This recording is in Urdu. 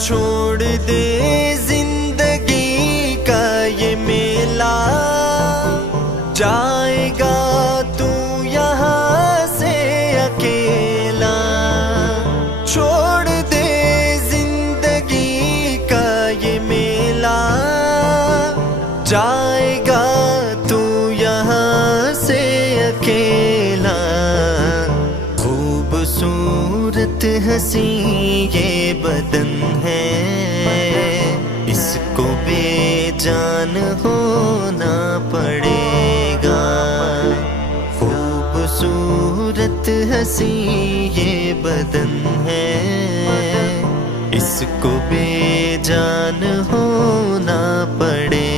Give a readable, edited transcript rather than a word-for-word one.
چھوڑ دے زندگی کا یہ میلہ، جائے گا تو یہاں سے اکیلا۔ چھوڑ دے زندگی کا یہ میلہ، جائے گا تو یہاں سے اکیلا۔ خوبصورت حسین یہ بدن ہے، اس کو بے جان ہونا پڑے گا۔ خوبصورت حسین یہ بدن ہے، اس کو بے جان ہونا پڑے